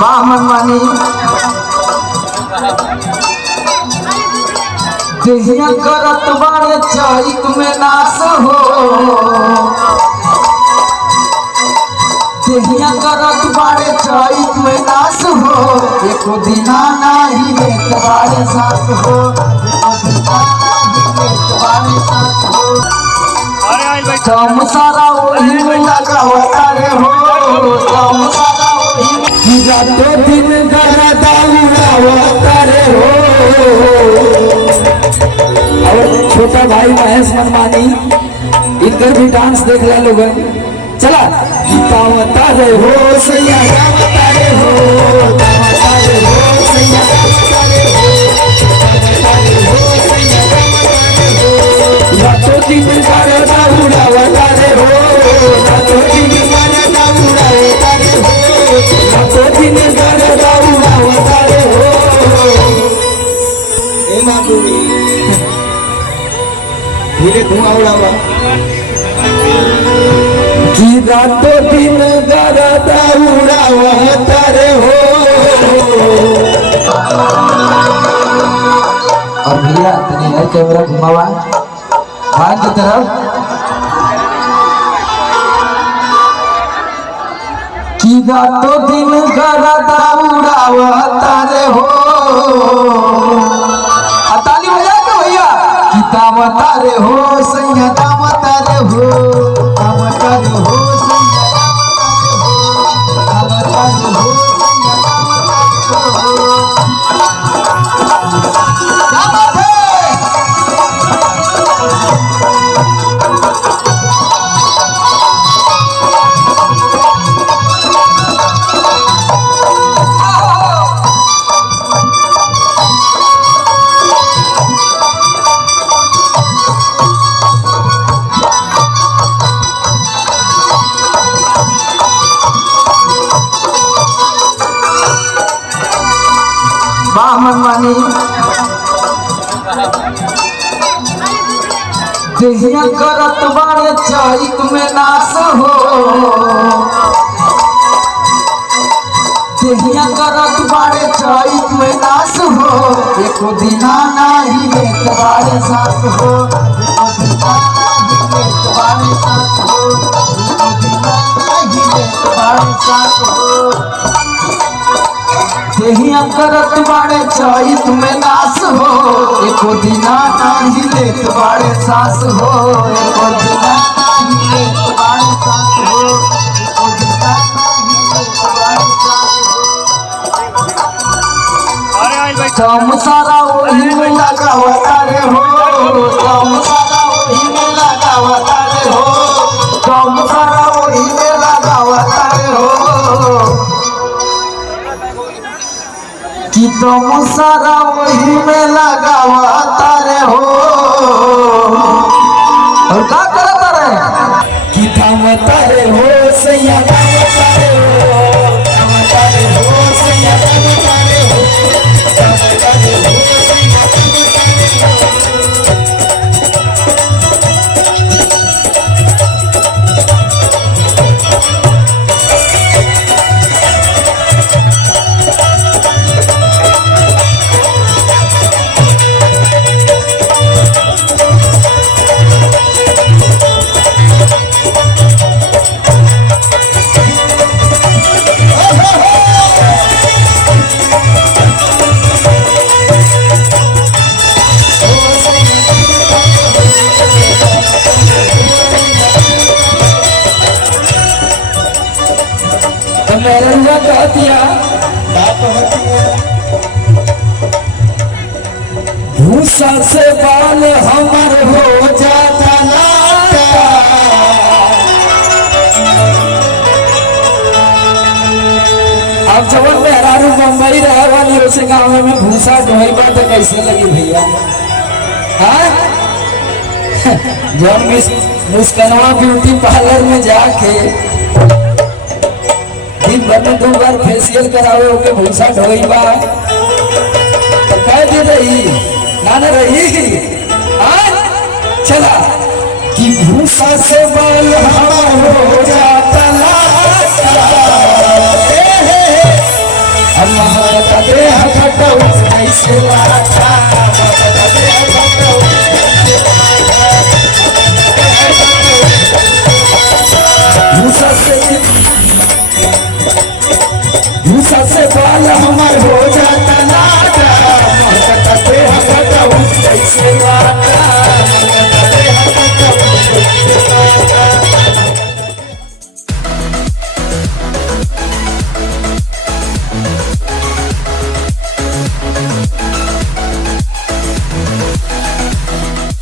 बामन मानी देहिया करत बारे चैत में नाश हो, देहिया करत बारे चैत में नाश हो, एको दिना नहीं लेत बारे साथ हो, एको दिना नहीं लेत बारे साथ हो। तुम सारा वही में लगावता रे हो, तुम सारा वही में रातों दिन गरदा उड़ावता रे हो। और छोटा भाई महेश मनमानी, इधर भी डांस देख रहे लोग। चला गीतावता रे हो सैया गावता रे हो, गावता रे हो सैया गावता रे हो, गावता रे हो सैया गावता रे हो। रातों दिन गरदा उड़ावता रे हो, रातों दिन गरदा उड़ावता रे हो, रातों दिन गरदा उड़ावता रे हो। ए माधुरी धीरे धुआं उड़ावा कि रातों दिन गरदा उड़ावता रे हो। और भैया तनी है कैमरा घुमावा भाग की तरफ कि रातों दिन गरदा उड़ावता रे हो। ताली बजा के भैया कि दावता रे हो सैया दावता रे हो, दावता रे हो सैया दावता रे हो, दावता रे हो सैया दावता रे हो। क्या बात है? बामन मानी देहिया करत बारे चैत में नाश हो, देहिया करत बारे चैत में नाश हो, एको दिना नहीं लेत बारे साथ हो, एको दिना नहीं लेत बारे साथ हो, एको दिना नहीं लेत बारे साथ हो। देहिया करत बारे चैत में नाश हो, एको दिना नहीं लेत बारे सास हो, एको दिना नहीं लेत बारे सास हो, एको दिना नहीं लेत बारे सास हो। तुम सारा वही में लगावता रे हो, तुम सारा वही में लगावता रे हो, तुम सारा वही में लगावता रे हो कि तुम सारा वही में लगावता रे हो। और क्या करता रे कि थामता रे हो सैया गावता रे हो, गावता रे हो सैया गावता रे हो, गावता रे हो सैया गावता रे हो। मेरा कहतिया भूसा से बाल हमर हो जाता लाटा, अब जब मेहरारू मुंबई रहे वाली उसे गाँव में भूसा ढोई बात तो कैसे लगी भैया? हाँ जब मुस्कनवा ब्यूटी पार्लर में जाके दिन भर में 2 बार फेशियल करावे ओके भूसा ढोई बा तो कह दे रही ना न रही। चला कि भूसा से बाल हमार हो जाता लाटा, सेवा का